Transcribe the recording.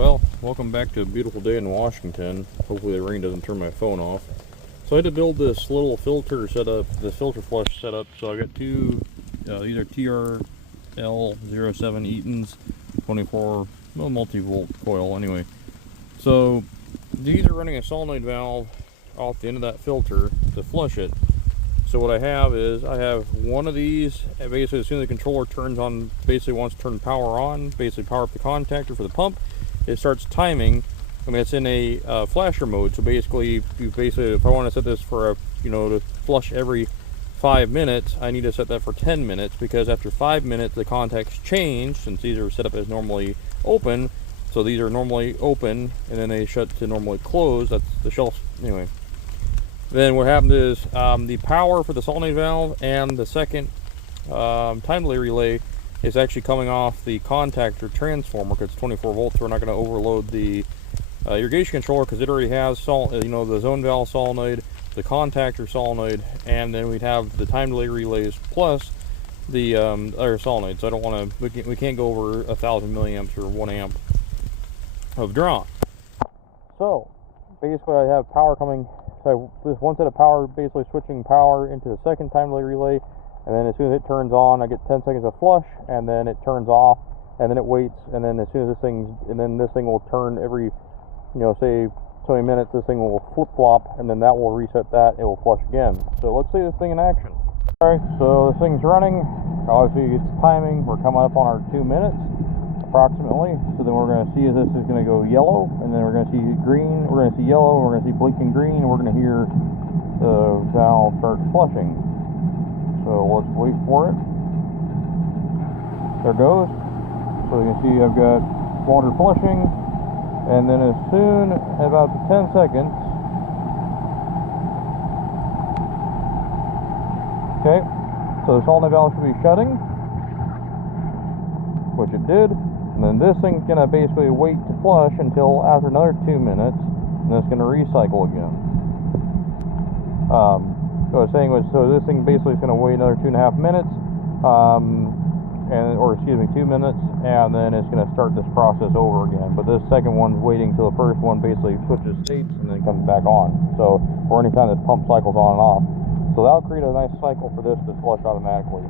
Well, welcome back to a beautiful day in Washington. Hopefully the rain doesn't turn my phone off. So I had to build this little filter setup, this filter flush setup. So I got two, these are TRL07 Eaton's 24, well, multi-volt coil anyway. So these are running a solenoid valve off the end of that filter to flush it. So what I have is, I have one of these, and basically as soon as the controller turns on, basically wants to turn power on, basically power up the contactor for the pump, it starts timing. I mean, it's in a flasher mode, so basically, if I want to set this for to flush every 5 minutes, I need to set that for 10 minutes, because after 5 minutes, the contacts change, since these are set up as normally open, so these are normally open, and then they shut to normally close. That's the shelf, anyway. Then what happens is, the power for the solenoid valve and the second time delay relay is actually coming off the contactor transformer, because it's 24 volts. So we're not going to overload the irrigation controller, because it already has the zone valve solenoid, the contactor solenoid, and then we'd have the time delay relays plus the other solenoid. So I don't want to, we can't go over 1,000 milliamps or 1 amp of draw. So basically I have power coming, so this one set of power basically switching power into the second time delay relay. And then as soon as it turns on, I get 10 seconds of flush, and then it turns off, and then it waits, and then as soon as this thing will turn every, say 20 minutes, this thing will flip-flop, and then that will reset that, it will flush again. So let's see this thing in action. Alright, so this thing's running, obviously it's timing, we're coming up on our 2 minutes, approximately, so then we're going to see if this is going to go yellow, and then we're going to see green, we're going to see yellow, we're going to see blinking green, and we're going to hear the valve start flushing. So let's wait for it. There it goes. So you can see I've got water flushing, and then as soon as about 10 seconds, okay, so the solenoid valve should be shutting, which it did, and then this thing's gonna basically wait to flush until after another 2 minutes, and it's gonna recycle again. So I was saying so this thing basically is going to wait another 2.5 minutes, 2 minutes, and then it's going to start this process over again. But this second one's waiting till the first one basically switches states and then comes back on. So, or anytime this pump cycles on and off. So that'll create a nice cycle for this to flush automatically.